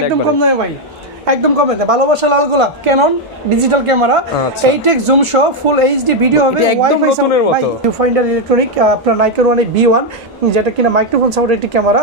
একদম কম দামে ভাই, একদম কমে দেয়। ভালোবাসা লাল গোলাপ Canon digital camera 8x zoom সহ ফুল এইচডি ভিডিও হবে, ওয়াইফাই সাপোর্ট ভাই, ভিউফাইন্ডার ইলেকট্রনিক আপনার নাইকার ওয়ান B1 যেটা কিনা মাইক্রোফোন সাপোর্টেড একটি ক্যামেরা,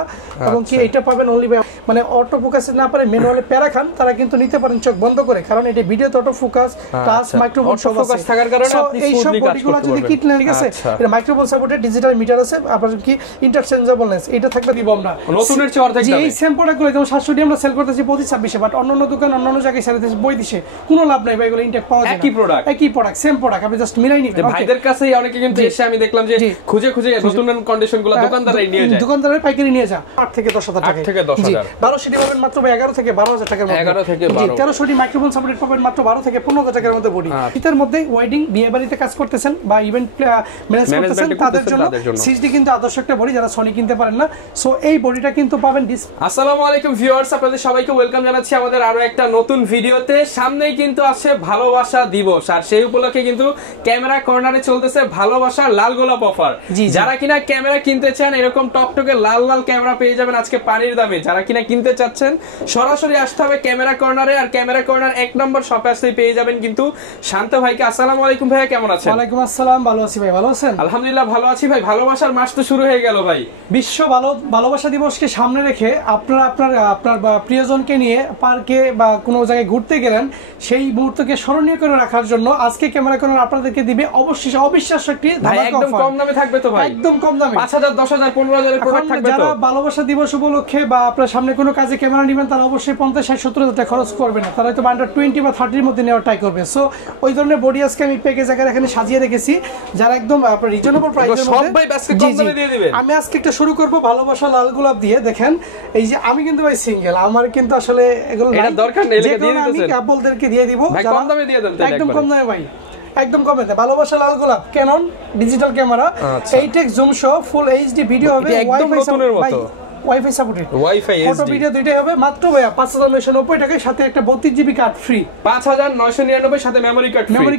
এবং কি এটা পাবেন অনলি মানে অটো ফোকাসে না পারে ম্যানুয়ালি প্যারা খান তারা কিন্তু নিতে পারেন চোখ বন্ধ করে, কারণ এটা ভিডিওতে অটো ফোকাস প্লাস মাইক্রোফোন সব ফোকাস থাকার কারণে আপনি এই সব বডিগুলো যদি কিট না ঠিক আছে, এটা মাইক্রোফোন সাপোর্টেড ডিজিটাল মিটার আছে, আপনার কি ইন্টারচেঞ্জেবল লেন্স এটা থাকবে দিব আমরা নতুনের চেয়ে অর্ধেক দামে। এই সেম প্রোডাক্টগুলো যেমন 700 আমরা সেল করতেছি 25-26, বাট অন্যান্য দোকান অন্যান্য জায়গায় সেল করতেছি 35, কোনো লাভ নাই ভাই, এগুলো ইনটেক পাওয়া যায় না। একই প্রোডাক্ট সেম প্রোডাক্ট, আপনি জাস্ট মিলাই নিবেন। ভাইদের কাছেই অনেকে কিন্তু এসে আমি দেখলাম যে খুঁজে খুঁজে নতুন কন্ডিশনগুলো দোকানদাররাই নিয়ে যায়, দোকানদারের পাইকারি নিয়ে যায় 8 থেকে 10,000 টাকা, 8 থেকে 10,000। 1200 পাবেন মাত্র 11 থেকে 12,000 টাকার মধ্যে, 11 থেকে 12, 1300 মাইক্রোফোন সাপোর্টেড পাবেন মাত্র 12 থেকে 15,000 টাকার মধ্যে বডি। এটার মধ্যে ওয়েডিং বিয়ে বাড়িতে কাজ করতেছেন বা ইভেন্ট ম্যানেজ করতেছেন তাদের জন্য 6D কিন্তু আদর্শ একটা বডি, যারা সনি কিনতে পারেন না, সো এই বডিটা কিন্তু পাবেন। আসসালামু আলাইকুম ভিউয়ার্স, আপনাদের সবাইকে ওয়েলকাম জানাচ্ছি আমাদের আরো একটা নতুন ভিডিওতে। সামনেই কিন্তু আছে ভালোবাসা দিবস, আর সেই উপলক্ষে কিন্তু ক্যামেরা কর্নারে চলতেছে ভালোবাসার লাল গোলাপ অফার। যারা কিনা ক্যামেরা কিনতে চান এরকম টকটকে লাল লাল ক্যামেরা পেয়ে যাবেন আজকে পানির দামে। যারা কিনা কিনতে চাচ্ছেন সরাসরি আসতে হবে ক্যামেরা কর্নারে, আর ক্যামেরা কর্নার 1 নম্বর শপে আসলেই পেয়ে যাবেন কিন্তু শান্ত ভাইকে। আসসালামু আলাইকুম ভাইয়া, কেমন আছেন? ওয়ালাইকুম আসসালাম, ভালো আছি ভাই, ভালো আছেন? আলহামদুলিল্লাহ ভালো আছি ভাই। ভালোবাসার মাস তো শুরু হয়ে গেল ভাই, বিশ্ব ভালোবাসা দিবসকে সামনে রেখে আপনার প্রিয়জনকে নিয়ে পার্কে বা কোনো জায়গায় ঘুরতে গেলেন, সেই মুহূর্তকে স্মরণীয় করে রাখার জন্য আজকে ক্যামেরা কর্নার আপনাদেরকে দিবে অবশ্যই অবিশ্বাস্য একটি একদম কম দামে থাকবে তো ভাই, একদম কম দামে 5,000 10,000 15,000 এর প্রোডাক্ট থাকবে। যারা ভালোবাসা দিবস উপলক্ষে বা আপনার সামনে কোনো কাজে ক্যামেরা নেবেন তারা অবশ্যই 50-60-70,000 টাকা খরচ করবে না, তারা হয়তো আন্ডার 20 বা 30 মধ্যে নেওয়ার ট্রাই করবে। সো ওই ধরনের বডি আজকে আমি প্যাকেজ আকারে এখানে সাজিয়ে রেখেছি, যারা একদম আপনার রিজনেবল প্রাইসের মধ্যে সব ভাই আজকে কম দামে দিয়ে দিবেন। আমি আজকে একটা শুরু করব ভালোবাসা লাল গোলাপ দিয়ে। দেখেন এই যে আমি কিন্তু ভাই সিঙ্গেল, আমার কিন্তু আসলে এগুলো এটা দরকার নেই, এগুলো দিয়ে দিতেছেন, আমি কাপলদেরকে দিয়ে দিব, ভাই কম দামে দিয়ে দেন, একদম কম দামে ভাই, একদম কমে দেয়। ভালোবাসা লাল গোলাপ Canon digital camera 8x zoom সহ ফুল এইচডি ভিডিও হবে, wifi support, wifi supported, wifi photo video দুইটাই হবে মাত্র ভাইয়া 5,990 টাকায়, সাথে একটা 32GB কার্ড ফ্রি, 5,999 সাথে মেমরি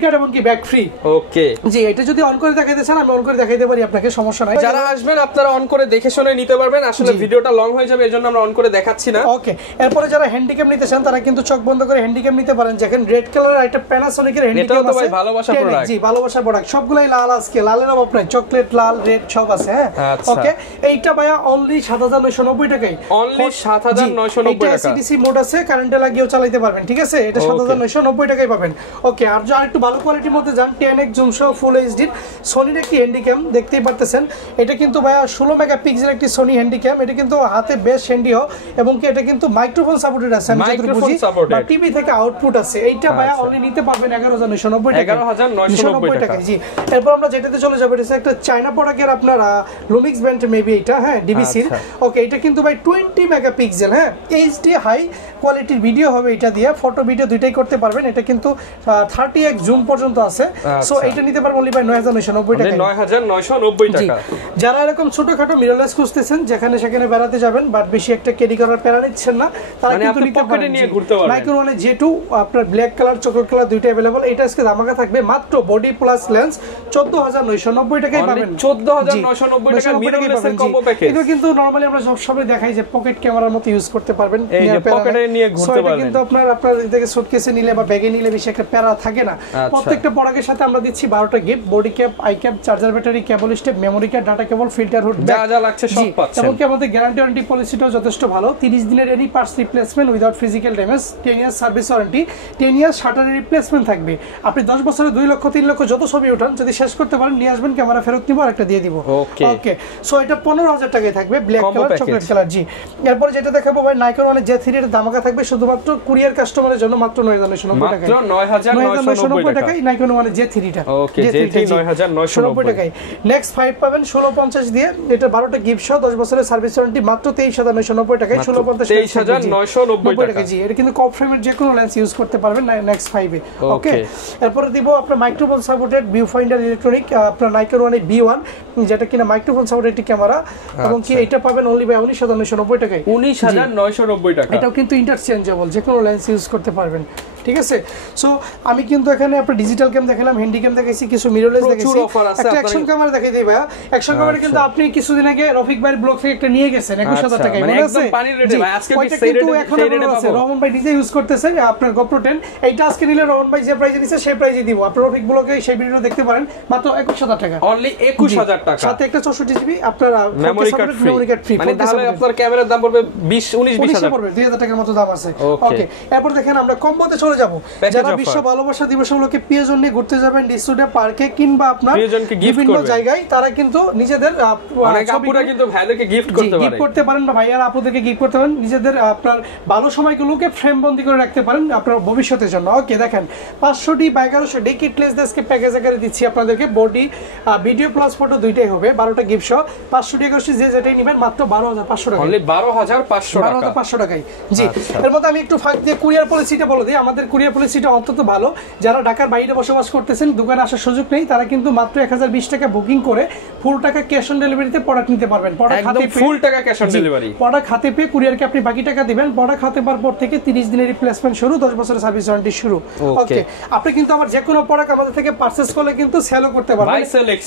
কার্ড এবং কি ব্যাক ফ্রি। ওকে জি, এটা যদি অন করে দেখাইতে চান আমি অন করে দেখাইতে পারি আপনাকে, সমস্যা নাই। যারা আসবেন আপনারা অন করে দেখে শুনে নিতে পারবেন, আসলে ভিডিওটা লং হয়ে যাবে এজন্য আমরা অন করে দেখাচ্ছি না। ওকে, এরপরে যারা হ্যান্ডিক্যাম নিতে চান তারা কিন্তু চোখ বন্ধ করে হ্যান্ডিক্যাম নিতে পারেন। দেখেন রেড কালারের একটা প্যানাসোনিকের হ্যান্ডিক্যাম আছে, ভাই ভালোবাসা প্রোডাক্ট। জি, ভালোবাসা প্রোডাক্ট সবগুলাই লাল, আজকে লালের অভাব নাই, চকলেট লাল রেড সব আছে। হ্যাঁ ওকে, এইটা ভাইয়া অনলি 7,990 টাকায়, অনলি 7,990 টাকা। এসিডিসি মোড আছে, কারেন্টে লাগিয়েও চালাতে পারবেন, ঠিক আছে? এটা 7,990 টাকায় পাবেন। ওকে, আর যারা একটু ভালো কোয়ালিটির মধ্যে যান 10x জুম সহ ফুল এইচডি সনির একটি হ্যান্ডিক্যাম দেখতেই পারতেছেন, এটা কিন্তু ভাইয়া 16 মেগাপিক্সেল একটি সনি হ্যান্ডিক্যাম, এটা কিন্তু হাতে বেশ হ্যান্ডিও, এবং কি এটা কিন্তু মাইক্রোফোন সাপোর্টেড আছে, আমি যতটুকু বুঝি, বা টিভি থেকে আউটপুট আছে। এইটা ভাইয়া অনলি নিতে পারবেন 11,990 টাকা, 11,990 টাকা। জি, এরপর আমরা যেটাতে চলে যাব, এটা একটা চায়না প্রোডাক্টের আপনার লুমিক্স ব্র্যান্ড মেবি এটা, হ্যাঁ ডিবিসির। ওকে, এটা কিন্তু ভাই 20 মেগাপিক্সেল, হ্যাঁ এইচডি হাই কোয়ালিটির ভিডিও হবে, এটা দিয়ে ফটো ভিডিও দুইটাই করতে পারবেন। এটা কিন্তু 30x জুম পর্যন্ত আছে, সো এটা নিতে পারবেন অনলি ভাই 9,990 টাকা, 9,990 টাকা। যারা এরকম ছোটখাটো মিররলেস খুঁজতেছেন, যেখানে সেখানে বেড়াতে যাবেন বাট বেশি একটা ক্যারি করার প্যারা নিচ্ছেন না, তারা কিন্তু নিতে পারেন। নাইকন ওয়ানে J2 আপনার ব্ল্যাক কালার চকলেট কালার দুইটাই अवेलेबल। এটা আজকে ধামাকা থাকবে মাত্র বডি প্লাস লেন্স 14,990 টাকায় পাবেন, 14,990 টাকা মিররলেসের কম্বো প্যাকেজ। এটা কিন্তু নরমালি আমরা সবসময় দেখাই যে পকেট ক্যামেরার মতো ইউজ করতে পারবেন, এই যে পকেটে নিয়ে ঘুরতে পারবেন, কিন্তু আপনার এটাকে সুটকেসে নিলে বা ব্যাগে নিলে বেশি একটা প্যারা থাকে না। প্রত্যেকটা প্রোডাক্টের সাথে আমরা দিচ্ছি 12টা gift, body cap, eye cap, charger battery, cable step, memory card, data cable, filter hood, যা যা লাগছে সব পাচ্ছেন। এবং কি আমাদের গ্যারান্টি ওয়ারেন্টি পলিসিটাও যথেষ্ট ভালো, 30 দিনের any parts replacement without physical damage, 10 years service warranty, 10 years শাটারের রিপ্লেসমেন্ট থাকবে। আপনি 10 বছরে 2 লক্ষ 3 লক্ষ যত ছবি ওঠান, যদি শেষ করতে পারেন নিয়ে আসবেন, ক্যামেরা ফেরত নিব আর একটা দিয়ে দিব। ওকে, সো এটা 15,000 টাকায় থাকবে, ব্ল্যাক কালার চকলেট কালার। জি, এরপর যেটা দেখাবো ভাই নাইকন ওয়ানে J3 এর ধামাকা থাকবে শুধুমাত্র কুরিয়ার কাস্টমারের জন্য, মাত্র 9,990 টাকায়, মাত্র 9,990 টাকায় নাইকন ওয়ানে J3 টা। ওকে, J3 9,990 টাকায়। নেক্সট 5 পাবেন 1650 দিয়ে, এটা 12টা গিফট সহ 10 বছরের সার্ভিস ওয়ারেন্টি মাত্র 23,990 টাকায়, 1650 23,990 টাকা। জি, এটা কিন্তু কপ ফ্রেমের যে কোনো লেন্স ইউজ করতে পারবেন নেক্সট 5 এ। ওকে, এরপর দিব আপনার মাইক্রোফোন সাপোর্টেড ভিউফাইন্ডার ইলেকট্রনিক আপনার নাইকার ওয়ানে B1 যেটা কিনা মাইক্রোফোন সাপোর্টেড একটি ক্যামেরা, এবং কি এটা পাবেন অনলি ভাই 19,990 টাকায়। 19,990 টাকা। এটাও কিন্তু ইন্টারচেঞ্জেবল, যে কোনো লেন্স ইউজ করতে পারবেন, ঠিক আছে। সো আমি কিন্তু এখানে আপনার ডিজিটাল ক্যাম দেখালাম, হ্যান্ডি ক্যাম দেখাইছি, কিছু মিররলেস দেখাইছি, একটা অ্যাকশন ক্যামেরা দেখাই দিই ভাইয়া। অ্যাকশন ক্যামেরা কিন্তু আপনি কিছুদিন আগে রফিক ভাইয়ের ব্লগ থেকে একটা নিয়ে গেছেন 21,000 টাকায়, মানে মনে একদম আছে? পানির রেটে ভাই, আজকে কি সেই রেটে আছে পাবো? রহমান ভাই নিজে ইউজ করতেছে আপনার GoPro 10। এইটা আজকে নিলে রহমান ভাই যে প্রাইসে দিচ্ছে সেই প্রাইসে দিব। আপনার রফিক ব্লগে সেই ভিডিও দেখতে পারেন, মাত্র 21,000 টাকা, অনলি 21,000 টাকা, সাথে একটা 64 জিবি আপনার মেমরি কার্ড ফ্রি। মানে তাহলে আপনার ক্যামেরার দাম পড়বে 20,000 পড়বে, 2,000 টাকার মতো দাম আছে। ওকে, এরপর দেখেন আমরা কম্বোতে চলে যাব। যারা বিশ্ব ভালোবাসা দিবস উপলক্ষে প্রিয়জন নিয়ে ঘুরতে যাবেন ডিস্টুডিও পার্কে কিংবা আপনার বিভিন্ন জায়গায়, তারা কিন্তু নিজেদের অনেক আপুরা কিন্তু ভাইদেরকে গিফট করতে পারেন বা ভাইয়ারা আপুদেরকে গিফট করতে পারেন, নিজেদের আপনার ভালো সময়গুলোকে ফ্রেম বন্দি করে রাখতে পারেন আপনার ভবিষ্যতের জন্য। ওকে, দেখেন 500 বা 1100 কিটলেস দেশকে প্যাকেজ আকারে দিচ্ছি আপনাদেরকে। বডি ভিডিও প্লাস ফটো দুইটাই হবে, 12টা গিফট সহ 500 1100 যে যেটাই নেবেন মাত্র 12,500 টাকা, অনলি 12,500 টাকায়। জি, এর মধ্যে আমি একটু ফাঁক দিয়ে কুরিয়ার পলিসিটা বলে দিই। আমাদের কুরিয়ার পলিসিটা অন্তত ভালো। যারা ঢাকার বাইরে বসবাস করতেছেন, দোকানে আসার সুযোগ নেই, তারা কিন্তু মাত্র 1020 টাকা বুকিং করে ফুল টাকা ক্যাশ অন ডেলিভারিতে প্রোডাক্ট নিতে পারবেন। ফুল টাকা ক্যাশ অন ডেলিভারি, প্রোডাক্ট হাতে পেয়ে কুরিয়ারকে আপনি বাকি টাকা দিবেন। প্রোডাক্ট হাতে পাওয়ার পর থেকে 30 দিনের রিপ্লেসমেন্ট শুরু, 10 বছরের সার্ভিস ওয়ারেন্টি শুরু। ওকে, আপনি কিন্তু আবার যে কোনো প্রোডাক্ট আমাদের থেকে পারচেজ করলে কিন্তু সেলও করতে পারবেন।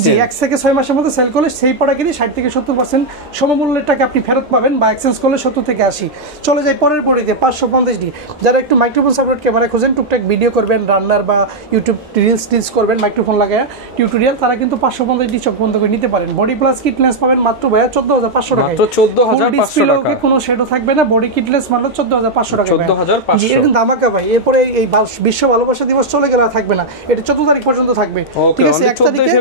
জি, 1 থেকে 6 মাসের মধ্যে সেল করলে সেই প্রোডাক্টেরই 60 থেকে 70% সমমূল্যের টাকা আপনি ফেরত পাবেন, বা এক্সচেঞ্জ করলে 70 থেকে 80। চলে যায় পরের পরিতে 550D। যারা একটু মাইক্রোফোন সাপোর্ট ক্যামেরা খোঁজেন, টুকটাক ভিডিও করবেন, রান্নার বা ইউটিউব রিলস করবেন মাইক্রোফোন লাগায় টিউটোরিয়াল, তারা কিন্তু 550D চোখ বন্ধ করে নিতে পারেন। বডি প্লাস কিট লেন্স পাবেন মাত্র 14,500 টাকা, মাত্র 14,500 টাকা। কোনো শেডও থাকবে না, বডি কিট লেন্স মাত্র 14,500 টাকা, 14,500। এটা কিন্তু ধামাকা ভাই। এরপরে এই বিশ্ব ভালোবাসা দিবস চলে গেলে থাকবে না, এটা 14 তারিখ পর্যন্ত থাকবে, ঠিক আছে? 1 তারিখে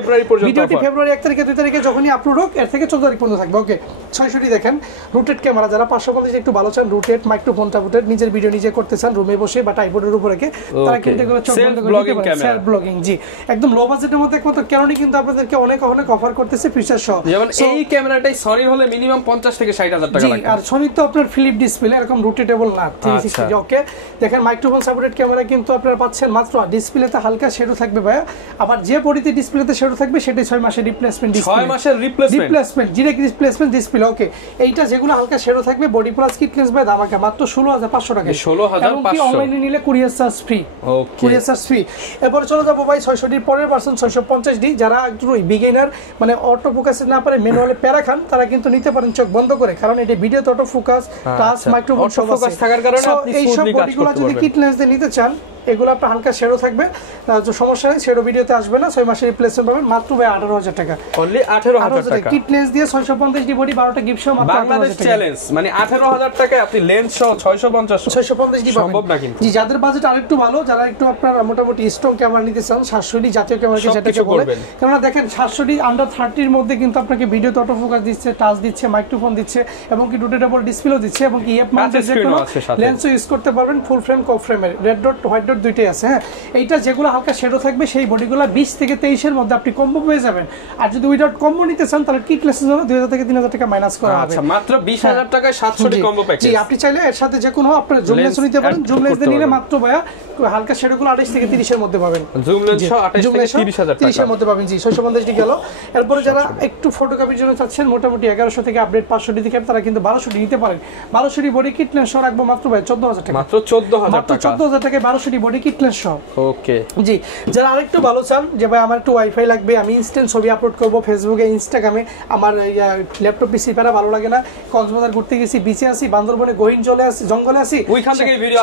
ভিডিওটি ফেব্রুয়ারি 1 তারিখে 2 তারিখে যখনই আপলোড হোক, এর থেকে 14 তারিখ পর্যন্ত থাকবে। ওকে, 600 দেখেন রুটেড ক্যামেরা, যারা 550 একটু ভালো চান, রুটেড মাইক্রোফোন টাবুটেড নিজের ভিডিও নিজে করতে চান রুমে বসে বা টাইপডের উপরে রেখে, তারা কিন্তু এগুলো চোখ বন্ধ করে নিতে পারেন। সেলফ ব্লগিং, জি, একদম লো বাজেটের মধ্যে একমাত্র ক্যানোনি কিন্তু আপনাদেরকে অনেক অফার করতেছে ফিচার সহ। যেমন এই ক্যামেরাটাই সনির হলে মিনিমাম 50 থেকে 60,000 টাকা লাগে, আর সনি তো আপনার ফিলিপ ডিসপ্লে, এরকম রোটেটেবল না 360। ওকে, দেখেন মাইক্রোফোন সাপোর্টেড ক্যামেরা কিন্তু আপনারা পাচ্ছেন মাত্র ডিসপ্লেতে হালকা শেডো থাকবে ভাইয়া, আবার যে বডিতে ডিসপ্লেতে শেডো থাকবে সেটাই 6 মাসের রিপ্লেসমেন্ট ডিসপ্লে, 6 মাসের রিপ্লেসমেন্ট ডিরেক্ট রিপ্লেসমেন্ট ডিসপ্লে। ওকে, এইটা যেগুলো হালকা শেডো থাকবে বডি প্লাস কিট লেন্স ভাই ধামাকা মাত্র 16,500 টাকা, 16,500। অনলাইনে নিলে কুরিয়ার চার্জ ফ্রি। ওকে, কুরিয়ার চার্জ ফ্রি। এরপর চলে যাবো ভাই 600D পরের ভার্সন 650D। যারা একটু বিগিনার মানে অটো ফোকাসে না পারে, ম্যানুয়ালি প্যারা খান, তারা কিন্তু নিতে পারেন চোখ বন্ধ করে, কারণ এটা ভিডিওতে অটো ফোকাস প্লাস মাইক্রোফোন সব আছে থাকার কারণে আপনি স্মুথলি কাজ করতে পারবেন। যদি কিট লেন্স দিয়ে নিতে চান, এগুলো আপনার হালকা শেডো থাকবে, সমস্যা নেই, শেডো ভিডিওতে আসবে না, 6 মাসের রিপ্লেসমেন্ট পাবেন মাত্র 18,000 টাকা, অনলি 18,000 টাকা। কিট লেন্স দিয়ে 650D বডি 12টা গিফট সহ মাত্র বাংলাদেশ চ্যালেঞ্জ, মানে 18,000 টাকায় আপনি লেন্স সহ 650D সম্ভব না কিন্তু। জি, যাদের বাজেট আরেকটু ভালো, যারা একটু আপনার মোটামুটি স্ট্রং ক্যামেরা নিতে চান, 700D জাতীয় ক্যামেরাকে যেটাকে বলে, কারণ দেখেন 700D আন্ডার 30 এর মধ্যে কিন্তু আপনাকে ভিডিওতে অটো ফোকাস দিচ্ছে, টাচ দিচ্ছে, মাইক্রোফোন দিচ্ছে, এবং কি রোটেটেবল ডিসপ্লেও দিচ্ছে, এবং কি এফ মাউন্টেড যে কোনো লেন্সও ইউজ করতে পারবেন, ফুল ফ্রেম কপ ফ্রেমের, রেড ডট হোয়াইট ডট দুইটাই আছে। হ্যাঁ, এইটা যেগুলো হালকা শেডো থাকবে সেই বডিগুলো 20 থেকে 23 এর মধ্যে আপনি কম্বো পেয়ে যাবেন। আর যদি উইদাউট কম্বো নিতে চান, তাহলে কিট লেন্সের জন্য 2000 থেকে 3000 টাকা মাইনাস করা হবে। আচ্ছা, মাত্র 20,000 টাকায় 700D কম্বো প্যাকেজ। জি, আপনি চাইলে এর সাথে যে কোনো আপনার জুম লেন্স নিতে পারেন। জুম লেন্স নিলে মাত্র ভাইয়া হালকা শেডোগুলো 28 থেকে 30 এর মধ্যে পাবেন। জুম লেন্স 28 থেকে 30,000 টাকা 30 এর মধ্যে পাবেন। জি, 650D গেল। এরপর যারা একটু ফটোগ্রাফির জন্য চাচ্ছেন, মোটামুটি 1100 থেকে আপডেট 500D থেকে, তারা কিন্তু 1200D নিতে পারেন। 1200D বডি কিট লেন্স সহ রাখবো মাত্র ভাই 14,000 টাকা, মাত্র 14,000 টাকা, 14,000 টাকায় 1200D বডি কিট লেন্স সহ। ওকে, জি, যারা আরেকটু ভালো চান যে ভাই আমার একটু ওয়াইফাই লাগবে, আমি ইনস্ট্যান্ট ছবি আপলোড করবো ফেসবুকে, ইনস্টাগ্রামে, আমার ল্যাপটপ পিসি প্যারা ভালো লাগে না, কক্সবাজার ঘুরতে গেছি, বিচে আসি, বান্দরবনে গহীন জঙ্গলে আসি, ওইখান থেকে ভিডিও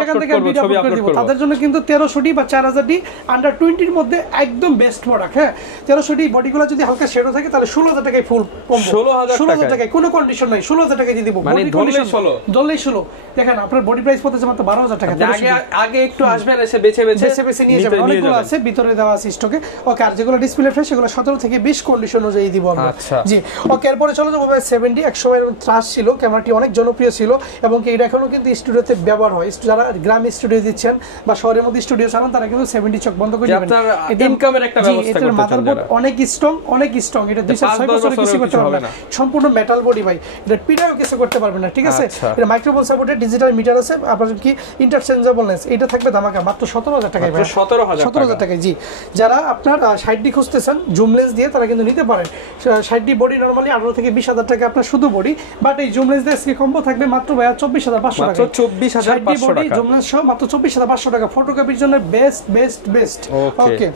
আপলোড করব, তাদের জন্য কিন্তু 1300D বা 4000D আন্ডার 20 এর মধ্যে একদম বেস্ট প্রোডাক্ট। হ্যাঁ, 1300D বডিগুলো যদি হালকা শেডো থাকে, তাহলে 16,000 টাকায় ফুল কম্বো, 16,000 টাকায় কোনো কন্ডিশন নাই, 16,000 টাকায় দিয়ে দিব, মানে দললেই 16। দেখেন আপনার বডি প্রাইস পড়তেছে মাত্র 12,000 টাকা। আগে একটু আসবেন, এসে বেছে নিয়ে যাবেন, অনেকগুলো আছে ভিতরে দেওয়া আছে স্টকে। ওকে, আর যেগুলো ডিসপ্লে ফ্রেশ সেগুলো 17 থেকে 20 কন্ডিশন অনুযায়ী দিব আমরা। জি, ওকে, এরপরে চলে যাবো ভাই 70 একসময় ট্রাস্ট ছিল, ক্যামেরাটি অনেক জনপ্রিয় ছিল, এবং এটা এখনো কিন্তু স্টুডিওতে ব্যবহার হয়। যারা গ্রাম স্টুডিও দিচ্ছেন বা শহরের মধ্যে স্টুডিও চালান, তারা কিন্তু 70 চোখ বন্ধ করে দিবেন। ইনকামের একটা ব্যবস্থা করতে চান। মাদারবোর্ড অনেক স্ট্রং, এটা 2-6 বছর কিছু করতে পারবে না, সম্পূর্ণ মেটাল বডি ভাই, এটা পিড়াও কিছু করতে পারবে না, ঠিক আছে? এটা মাইক্রোফোন সাপোর্টেড ডিজিটাল মিটার আছে, আপনার কি ইন্টারচেঞ্জেবল লেন্স, এটা থাকবে ধামাকা মাত্র মাত্র 17,000 টাকায়। 17,000 টাকায় জি। যারা আপনার 60D খুঁজতেছেন জুম লেন্স দিয়ে তারা কিন্তু নিতে পারেন। 60D বডি নরমালি 18 থেকে 20,000 টাকা আপনার শুধু বডি, বাট এই জুম লেন্স দিয়ে আজকে কম্বো থাকবে মাত্র ভাইয়া 24,500 টাকা। 24,500 টাকা জুম লেন্স সহ মাত্র 24,500 টাকা। ফটোগ্রাফির জন্য বেস্ট। ওকে,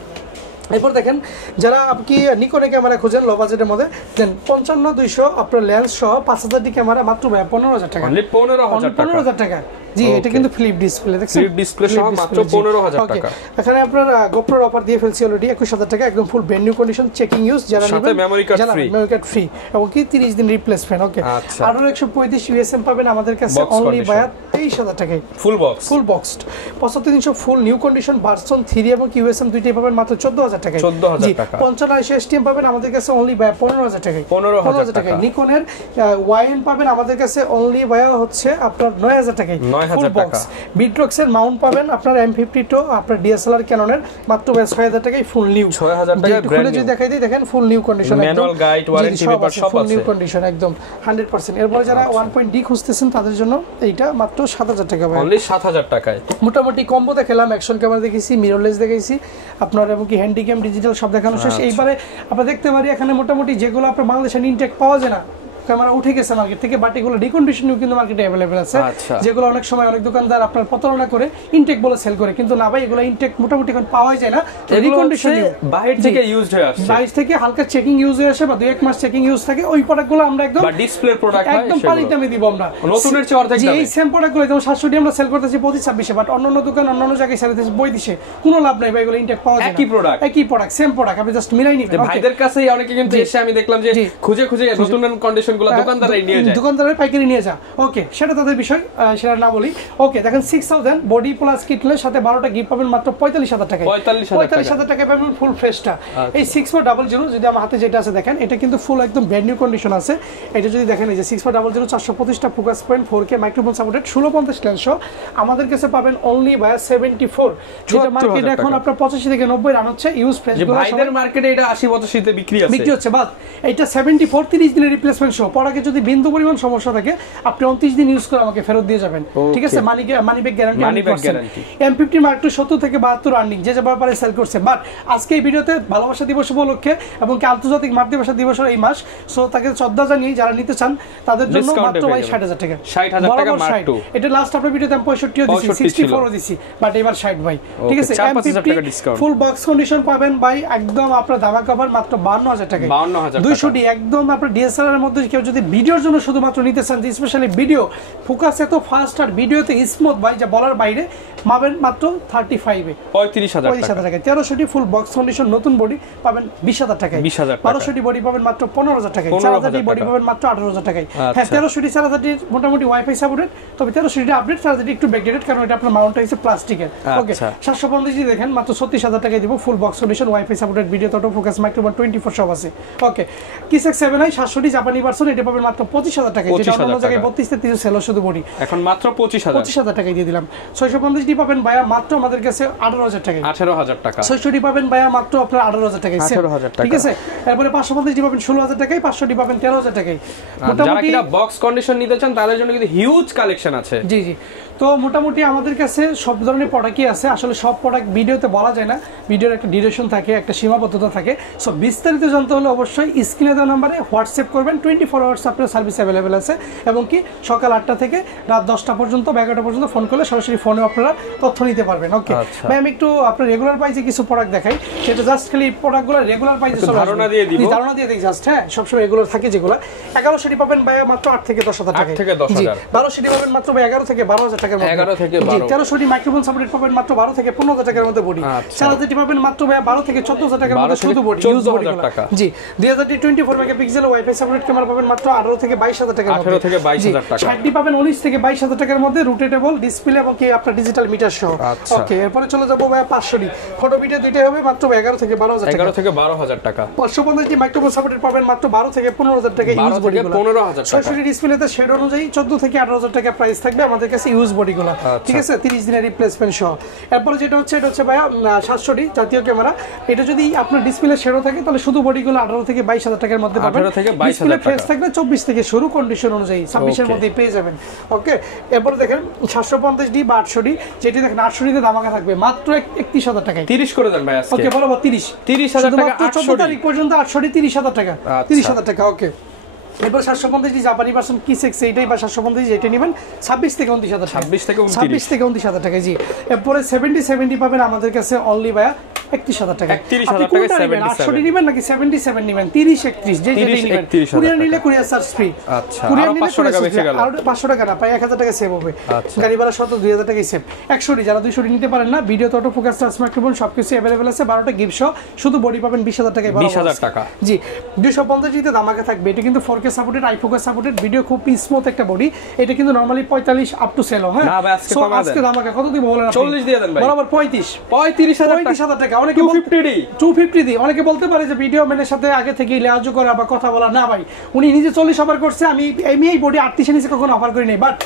এরপর দেখেন যারা আপনি নিকনে ক্যামেরা খুঁজেন লো বাজেটের মধ্যে দেন 55-200 আপনার লেন্স সহ 5000D ক্যামেরা মাত্র ভাই 15,000 টাকা। 15,000 টাকা জি। এটা কিন্তু ফ্লিপ ডিসপ্লে, দেখছেন ফ্লিপ ডিসপ্লে সহ মাত্র 15,000 টাকা। এখানে আপনার গোপ্রোর অফার দিয়ে ফেলছি অলরেডি 21,000 টাকা, একদম ফুল brand new condition, checking use, যারা নেবেন সাথে মেমরি কার্ড ফ্রি এবং কি 30 দিন রিপ্লেসমেন্ট। ওকে, আর 135 ইউএসএম পাবেন আমাদের কাছে অনলি বাই 23,000 টাকায় ফুল বক্সড। 75-300 ফুল নিউ কন্ডিশন ভার্সন 3 এবং ইউএসএম দুইটাই পাবেন মাত্র 14,000 টাকায়। 14,000 টাকা। 55 এসটিএম পাবেন আমাদের কাছে অনলি বাই 15,000 টাকায়। 15,000 টাকায়। নিকনের ওয়াইএন পাবেন আমাদের কাছে অনলি বাই হচ্ছে আপনার 9,000 টাকায় ফুল বক্স। বিট্রক্সের মাউন্ট পাবেন আপনার M52 আপনার ডিএসএলআর ক্যাননের মাত্র 6,000 টাকায় ফুল নিউ। 6,000 টাকায় ব্র্যান্ড নিউ। যদি দেখাই দিই দেখেন full new condition, manual guide, warranty paper সব আছে, ফুল নিউ কন্ডিশন একদম 100%। এরপর যারা 1.D খুঁজতেছেন তাদের জন্য এইটা মাত্র 7,000 টাকা ভাই, অনলি 7,000 টাকায়। মোটামুটি কম্বো দেখালাম, অ্যাকশন ক্যামেরা দেখাইছি, মিররলেস দেখাইছি আপনার, এবং কি হ্যান্ডিক্যাম ডিজিটাল সব দেখানো শেষ। এইবারে আমরা দেখতে পারি এখানে মোটামুটি যেগুলো আপনার বাংলাদেশে ইনটেক পাওয়া যায় না, ক্যামেরা উঠে গেছে মার্কেট থেকে, বাট এগুলো রিকন্ডিশনিং কিন্তু মার্কেটে अवेलेबल আছে, যেগুলো অনেক সময় অনেক দোকানদার আপনার প্রতারণা করে ইনটেক বলে সেল করে, কিন্তু না ভাই এগুলো ইনটেক মোটামুটি এখন পাওয়া যায় না, রিকন্ডিশনিং বাইরে থেকে ইউজড হয়ে আসছে, বাইরে থেকে হালকা চেকিং ইউজ হয়ে আসে বা 2-1 মাস চেকিং ইউজ থাকে, ওই প্রোডাক্টগুলো আমরা একদম বা ডিসপ্লে প্রোডাক্ট হয় একদম পানির দামে দিব আমরা, নতুনের চেয়ে অর্ধেক দামে। এই সেম প্রোডাক্টগুলো যেমন 700 আমরা সেল করতেছি 25-26, বাট অন্যান্য দোকান অন্যান্য জায়গায় সেল করতেছে 35, কোনো লাভ নাই ভাই, এগুলো ইনটেক পাওয়া যায় না, একই প্রোডাক্ট সেম প্রোডাক্ট, আপনি জাস্ট মিলাই নিবেন। ভাইদের কাছেই অনেকে কিন্তু এসে আমি দেখলাম যে খুঁজে নতুন কন্ডিশনগুলো দোকানদাররাই নিয়ে যায়, দোকানদারের পাইকারি নিয়ে যা। ওকে, সেটা তাদের বিষয়, সেটা না বলি। ওকে, দেখেন 6000 বডি প্লাস কিটলের সাথে 12টা গিফট পাবেন মাত্র 45,000 টাকায়। 45,000 টাকায় পাবেন ফুল ফ্রেশটা। এই 6400 যদি আমার হাতে যেটা আছে দেখেন, এটা কিন্তু ফুল একদম ব্র্যান্ড নিউ কন্ডিশন আছে। এটা যদি দেখেন এই যে 6400 425টা focus point 4K microphone supported 1650 lens সহ আমাদের কাছে পাবেন অনলি বাই 74, যেটা মার্কেটে এখন আপনার 85 থেকে 90 রান হচ্ছে। ইউজ ফ্রেশ গুলো ভাইদের মার্কেটে এটা 80-85 তে বিক্রি হচ্ছে, বাট এটা 74 30 দিনের রিপ্লেসমেন্ট সহ, পড়াকে যদি বিন্দু পরিমাণ সমস্যা থাকে আপনি 29 দিন ইউজ করে আমাকে ফেরত দিয়ে যাবেন, ঠিক আছে? Money back guarantee 100%। M50 Mark II 70 থেকে 72 আর্নিং যে যাবার পারে সেল করছে, বাট আজকে এই ভিডিওতে ভালোবাসা দিবস উপলক্ষে এবং কি আন্তর্জাতিক মাতৃভাষা দিবসের এই মাস, সো তাকে শ্রদ্ধা জানিয়ে যারা নিতে চান তাদের জন্য মাত্র ভাই 60,000 টাকা। 60,000 টাকা Mark II। এটা লাস্ট আপনার ভিডিওতে আমি 65 দিছি, 64 দিছি, বাট এবার 60 ভাই, ঠিক আছে? M50 ফুল বক্স কন্ডিশন পাবেন ভাই একদম আপনার দামা কভার মাত্র 52,000 টাকা। 200D একদম আপনার ডিএসএলআর এর মধ্যে কেউ যদি ভিডিওর জন্য শুধুমাত্র নিতে চান, স্পেশালি ভিডিও ফোকাস এত ফাস্ট আর ভিডিওতে স্মুথ ভাই যা বলার বাইরে, পাবেন মাত্র 35 এ 35,000 টাকা। 1300D ফুল বক্স কন্ডিশন নতুন বডি পাবেন 20,000 টাকায়। 1200D বডি পাবেন মাত্র 15,000 টাকায়। 4000D বডি পাবেন মাত্র 18,000 টাকায়। হ্যাঁ, 1300D 4000D মোটামুটি ওয়াইফাই সাপোর্টেড, তবে 1300D আপডেট, 4000D একটু ব্যাকডেটেড, কারণ এটা আপনার মাউন্টটা হচ্ছে প্লাস্টিকের। ওকে, 750 দেখেন মাত্র 36,000 টাকায় দিব full box condition wifi supported, video auto focus microphone 24 সব আছে। ওকে, কিসেক্স 7i 700D জাপানি ভার্সন, এটা পাবেন মাত্র 25,000 টাকায়, যেটা অন্য জায়গায় 32-33 সেল শুধু বডি, এখন মাত্র 25,000 টাকায় দিয়ে দিলাম। 650D পাবেন ভাইয়া মাত্র আমাদের কাছে 18,000 টাকায়। 18,000 টাকা। 600D পাবেন ভাইয়া মাত্র আপনার 18,000 টাকায়, 18,000 টাকা, ঠিক আছে? তারপরে 550D পাবেন 16,000 টাকায়, 500D পাবেন 13,000 টাকায়। যারা কিনা বক্স কন্ডিশন নিতে চান তাদের জন্য কিন্তু হিউজ কালেকশন আছে। জি জি, তো মোটামুটি আমাদের কাছে সব ধরনের প্রোডাক্টই আছে। আসলে সব প্রোডাক্ট ভিডিওতে বলা যায় না, ভিডিওর একটা ডিউরেশন থাকে, একটা সীমাবদ্ধতা থাকে। সো বিস্তারিত জানতে হলে অবশ্যই স্ক্রিনে দেওয়া নম্বরে হোয়াটসঅ্যাপ করবেন। 24 আওয়ার্স আপনার সার্ভিস অ্যাভেলেবেল আছে, এবং কি সকাল 8টা থেকে রাত 10টা পর্যন্ত বা 11টা পর্যন্ত ফোন করলে সরাসরি ফোনে আপনারা তথ্য নিতে পারবেন। ওকে ভাই, আমি একটু আপনার রেগুলার প্রাইসে কিছু প্রোডাক্ট দেখাই, সেটা জাস্ট খালি প্রোডাক্টগুলো রেগুলার প্রাইসে ধারণা দিয়ে দিই, জাস্ট। হ্যাঁ, সবসময় রেগুলার থাকে যেগুলো। 1100D পাবেন ভাই মাত্র 8 থেকে 10,000 টাকা। 1200D পাবেন মাত্র 11 থেকে 12,000 টাকার মধ্যে। 1300D মাইক্রোফোন সাপোর্টেড পাবেন মাত্র 12 থেকে 15,000 টাকার মধ্যে বডি। 4000D পাবেন মাত্র 12 থেকে 14,000 টাকার মধ্যে শুধু বডি, ইউজ বডি টাকা। জি, 2000D 24 megapixel wifi supported camera পাবেন মাত্র 18 থেকে 22,000 টাকার মধ্যে। 18 থেকে 22,000 টাকা। 60D পাবেন 19 থেকে 22,000 টাকার মধ্যে, রোটেটেবল ডিসপ্লে এবং কি আপনার ডিজিটাল মিটার সহ। ওকে, এরপরে চলে যাব ভাই 500D ফটো ভিডিও দুইটাই হবে মাত্র 11 থেকে 12,000 টাকা। 11 থেকে 12,000 টাকা। 550D মাইক্রোফোন সাপোর্টেড পাবেন মাত্র 12 থেকে 15,000 টাকা, ইউজ বডি 15,000 টাকা। 600D ডিসপ্লেতে শেড অনুযায়ী 14 থেকে 18,000 টাকা প্রাইস থাকবে আমাদের কাছে, ইউজ বডিগুলো, ঠিক আছে, 30 দিনের রিপ্লেসমেন্ট সহ। এরপরে যেটা হচ্ছে এটা হচ্ছে ভাইয়া 700D জাতীয় ক্যামেরা। এটা যদি আপনার ডিসপ্লে শেডো থাকে তাহলে শুধু বডিগুলো 18 থেকে 22,000 টাকার মধ্যে পাবেন। 18 থেকে 22,000 টাকা। ফ্রেশ থাকবে 24 থেকে শুরু, কন্ডিশন অনুযায়ী 26 এর মধ্যে পেয়ে যাবেন। ওকে, এরপরে দেখেন 750D বা 800D, যেটি দেখেন 800D তে দামাকা থাকবে মাত্র 31,000 টাকায়। 30 করে দেন ভাই আজকে। ওকে, বরাবর 30,000 টাকা, 14 তারিখ পর্যন্ত 800D 30,000 টাকা, 30,000 টাকা। ওকে, এরপর 750D জাপানি ভার্সন কি 6 এইটাই বা 750D যেটা নেবেন 26 থেকে 29,000 টাকা, 26 থেকে 29,000 টাকা। জি, এরপরে 70 পাবেন আমাদের কাছে অনলি ভাইয়া 31,000 টাকা। 31,000 টাকা 800D নেবেন নাকি 77 নেবেন? 30 31 যে যেটা নেবেন। কুরিয়ার নিলে কুরিয়ার চার্জ ফ্রি। আচ্ছা, কুরিয়ার আরো নিলে 500 টাকা বেশি গেল। আর 500 টাকা না, প্রায় 1000 টাকা সেভ হবে। গাড়ি ভাড়া সহ 2000 টাকাই সেভ। 100D যারা 200D নিতে পারেন না, ভিডিও তো অটো ফোকাস, চার্জ মাইক্রোফোন সবকিছু अवेलेबल আছে। 12টা গিফট সহ শুধু বডি পাবেন 20,000 টাকায়। 20,000 টাকা। জি, 250D তে দামাকা থাকবে। এটা কিন্তু 4K সাপোর্টেড, আইফোকাস সাপোর্টেড, ভিডিও খুব স্মুথ একটা বডি। এটা কিন্তু নরমালি 45 আপ টু সেল। হ্যাঁ, না ভাই আজকে কমা দেন। আজকে দামাকা কত দিব বলেন আপনি? 40 দিয়ে দেন ভাই। বরাবর 35,000 টাকা। অনেকে 250 দিয়ে অনেকে বলতে পারে যে ভিডিও ম্যানের সাথে আগে থেকে লেয়াজু করা বা কথা বলা। না ভাই, উনি নিজে 40 অফার করছে, আমি এই বডি 38 এর নিচে কখনো অফার করি নাই। বাট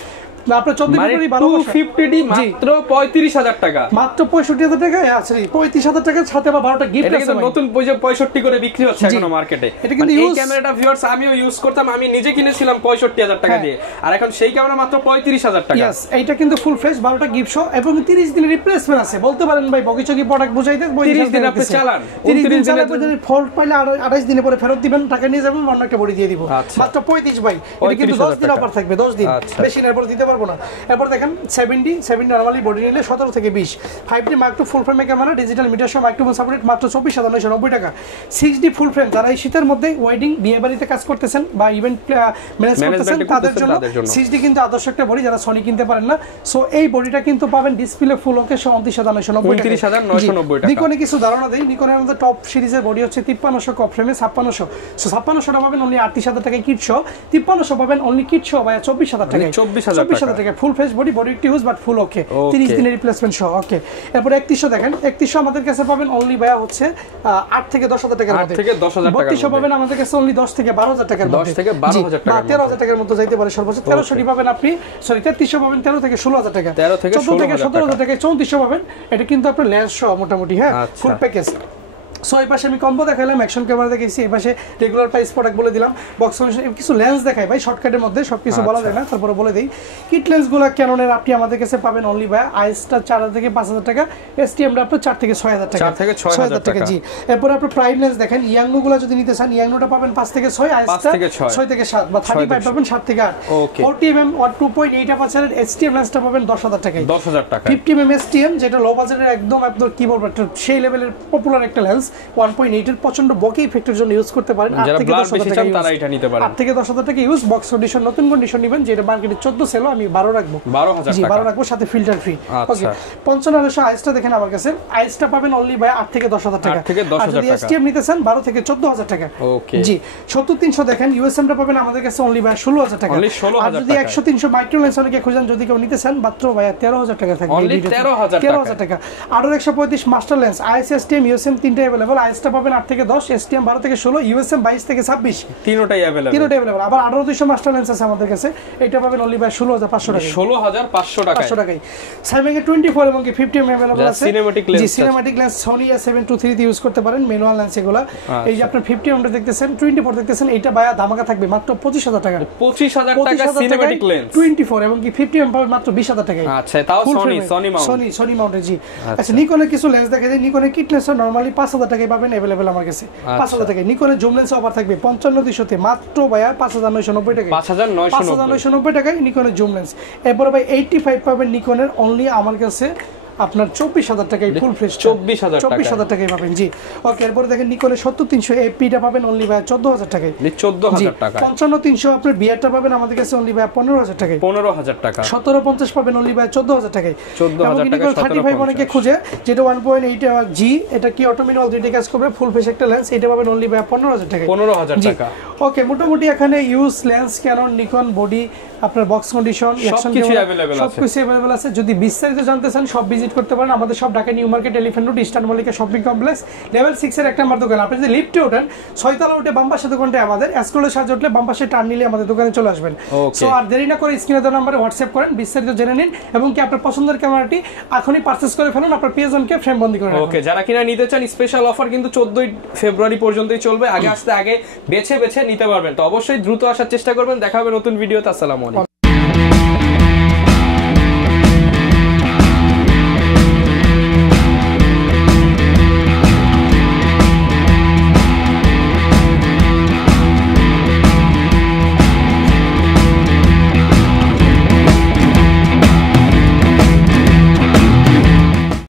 আপনার 14 ভালো 250D মাত্র 35,000 টাকা, মাত্র 65,000 টাকা আছে। 35,000 টাকার সাথে আবার 12টা গিফট আছে। এটা কিন্তু নতুন 65 করে বিক্রি হচ্ছে এখন মার্কেটে। এটা কিন্তু এই ক্যামেরাটা ভিউয়ার্স আমিও ইউজ করতাম, আমি নিজে কিনেছিলাম 65,000 টাকা দিয়ে, আর এখন সেই ক্যামেরা মাত্র 35,000 টাকা। यस, এইটা কিন্তু ফুল ফ্রেশ, 12টা গিফট সহ এবং 30 দিনের রিপ্লেসমেন্ট আছে। বলতে পারেন ভাই বগিচগি প্রোডাক্ট বুঝাইতে 30 দিন আপনি চালান, 30 দিন চালালে যদি ফল্ট পাইলে 28 দিনে পরে ফেরত দিবেন, টাকা নিয়ে যাবেন, অন্য একটা বডি দিয়ে দিব। মাত্র 35 ভাই। এটা কিন্তু 10 দিন অফার থাকবে, 10 দিন, বেশি না, এরপর দিতে পারবো না। এরপর দেখেন 70 নরমালি বডি নিলে 17 থেকে 20। 5D mark two full frame camera, digital meter সহ মাইক্রোফোন সাপোর্টেড, মাত্র 24,990 টাকা। 6D ফুল ফ্রেম, যারা এই শীতের মধ্যে ওয়েডিং বিয়ে বাড়িতে কাজ করতেছেন বা ইভেন্ট ম্যানেজ করতেছেন তাদের জন্য 6D কিন্তু আদর্শ একটা বডি, যারা সনি কিনতে পারেন না। সো এই বডিটা কিন্তু পাবেন ডিসপ্লে ফুল ওকে 29,990 টাকা। নিকনে কিছু ধারণা দেই, নিকনের মধ্যে টপ সিরিজের বডি হচ্ছে 5300 কপ ফ্রেমে 5600। সো 5600টা পাবেন অনলি 38,000 টাকায় কিট সহ, 5300 পাবেন অনলি কিট সহ ভাই 24,000 টাকায়। 24,000 টাকা ফুল ফ্রেশ বডি, বডি একটু ইউজ বাট ফুল ওকে, 30 দিনের রিপ্লেসমেন্ট সহ। ওকে, এরপর 3100 দেখেন, 3100 আমাদের কাছে পাবেন অনলি ভাইয়া হচ্ছে 8 থেকে 10,000 টাকার মধ্যে। 3200 পাবেন আমাদের কাছে অনলি 10 থেকে 12,000 টাকার মধ্যে, 10 থেকে 12,000 টাকা, 13,000 টাকার মধ্যে যাইতে পারে সর্বোচ্চ। 1300 পাবেন আপনি, সরি 3300 পাবেন 13 থেকে 16,000 টাকা, 13 থেকে 17,000 টাকা, 3400 পাবেন। এটা কিন্তু আপনার লেন্স সহ মোটামুটি, হ্যাঁ, ফুল প্যাকেজ। সো এই পাশে আমি কম্বো দেখাইলাম, অ্যাকশন ক্যামেরা দেখাইছি, এই পাশে রেগুলার প্রাইস প্রোডাক্ট বলে দিলাম, বক্স কিছু লেন্স দেখাই ভাই শর্টকাটের মধ্যে, সবকিছু বলা যায় না, তারপরে বলে দিই। কিট লেন্সগুলো ক্যাননের আপনি আমাদের কাছে পাবেন অনলি ভাই আইসটা 4,000 থেকে 5,000 টাকা, এসটিএমটা আপনার 4 থেকে 6,000 টাকা, 4 থেকে 6,000 টাকা। জি, এরপর আপনি প্রাইম লেন্স দেখেন, ইয়াংনোগুলো যদি নিতে চান, ইয়াংনোটা পাবেন 5 থেকে 6, আইসটা 6 থেকে 7 বা 35 পাবেন 7 থেকে 8। 40mm or 2.8 অ্যাপারচারের এসটিএম লেন্সটা পাবেন 10,000 টাকায়, 10,000 টাকা। 50mm এসটিএম যেটা লো বাজেটের একদম আপনার কি বলবো সেই লেভেলের পপুলার একটা লেন্স, 1.8 এর প্রচন্ড বকি ইফেক্টের জন্য ইউজ করতে পারেন। 8 থেকে 10,000 টাকা তারা এটা নিতে পারেন, 8 থেকে 10,000 টাকা ইউজ। বক্স কন্ডিশন, নতুন কন্ডিশন নেবেন যেটা মার্কেটে 14 সেল, আমি 12 রাখবো, 12,000 জি টাকা 12 রাখবো, সাথে ফিল্টার ফ্রি। ওকে, 5500 আইসটা দেখেন আমার কাছে, আইসটা পাবেন অনলি বাই 8 থেকে 10,000 টাকা, 8 থেকে 10,000 টাকা। যদি এসটিএম নিতে চান 12 থেকে 14,000 টাকা। ওকে, জি, 70300 দেখেন, ইউএসএমটা পাবেন আমাদের কাছে অনলি বাই 16,000 টাকা, আর যদি 100 300 মাইক্রো লেন্স অনেকে খুঁজেন, যদি কেউ নিতে চান মাত্র ভাই 13,000 টাকা থাকবে, অনলি 13,000 টাকা। আর 135 master lens, is STM USM তিনটা अवेलेबल, আইএসটা পাবেন 8 থেকে 10, এসটিএম 12 থেকে 16, ইউএসএম 22 থেকে 26, তিনটাই अवेलेबल। আবার 18200 মাস্টার লেন্স আছে আমাদের কাছে, এটা পাবেন অনলি বাই 16,500 টাকা, 16,500 টাকা, 500 টাকায়। সাইমিং এর 24 এবং 50mm अवेलेबल আছে, সিনেম্যাটিক লেন্স, জি সিনেম্যাটিক লেন্স Sony A723 তে ইউজ করতে পারেন, ম্যানুয়াল লেন্স এগুলা। এই যে আপনার 50mm দেখতেছেন, 24 দেখতেছেন, এটা ভাইয়া ধামাকা থাকবে মাত্র 25,000 টাকা, 25,000 টাকা সিনেম্যাটিক লেন্স, 24 এবং কি 50mm পাবেন মাত্র 20,000 টাকায়। আচ্ছা, তাও সনি মাউন্ট, জি। আচ্ছা, নিকনের কিছু লেন্স দেখা যায়, নিকনের কিট লেন্স নরমালি 5,000 টাকায় পাবেন अवेलेबल আমার কাছে, 5,000 টাকায়। নিকনের জুম লেন্স অফার থাকবে 5500 তে মাত্র ভাইয়া 5,990 টাকায়, 5,990 টাকায় নিকনের জুম লেন্স। এরপর ভাই 85 পাবেন নিকনের অনলি আমার কাছে আপনার 24,000 টাকায় ফুল ফ্রেশ, 24,000 টাকায় পাবেন, জি। ওকে, এরপর দেখেন নিকনের 70300 এপিটা পাবেন অনলি ভাই 14,000 টাকায়, 14,000 টাকা। 55-300 আপনার বিয়ারটা পাবেন আমাদের কাছে অনলি ভাই 15,000 টাকায়, 15,000 টাকা। 1750 পাবেন অনলি ভাই 14,000 টাকায়, 14,000 টাকা। 35 অনেকে খুঁজে, যেটা 1.8 জি, এটা কি অটোমিনাল দুইটা কাজ করবে, ফুল ফেস একটা লেন্স, এটা পাবেন অনলি ভাই 15,000 টাকায়, 15,000 টাকা। ওকে, মোটামুটি এখানে use lens, Canon, Nikon, body, আপনার বক্স কন্ডিশন, অ্যাকশন ক্যামেরা সবকিছু अवेलेबल আছে। যদি বিস্তারিত জানতে চান সব ভিজিট ভিজিট করতে পারেন। আমাদের সব Dhaka new market, elephant road, eastern Mallika shopping complex, level 6 এর 1 নম্বর দোকান। আপনি যদি লিফটে ওঠেন 6 তলা উঠে বাম পাশে দোকানটা আমাদের, এসকলের সাহায্যে উঠলে বাম পাশে টার্ন নিলে আমাদের দোকানে চলে আসবেন। সো আর দেরি না করে স্ক্রিনে দেওয়া নম্বরে হোয়াটসঅ্যাপ করেন, বিস্তারিত জেনে নিন এবং কি আপনার পছন্দের ক্যামেরাটি এখনই পারচেজ করে ফেলুন, আপনার প্রিয়জনকে ফ্রেম বন্দি করে রাখুন। ওকে, যারা কিনা নিতে চান স্পেশাল অফার কিন্তু 14 ফেব্রুয়ারি পর্যন্তই চলবে। আগে আসতে আগে বেছে বেছে নিতে পারবেন। তো অবশ্যই দ্রুত আসার চেষ্টা করবেন। দেখা হবে নতুন ভিডিওতে। আসসালামু আলাইকুম।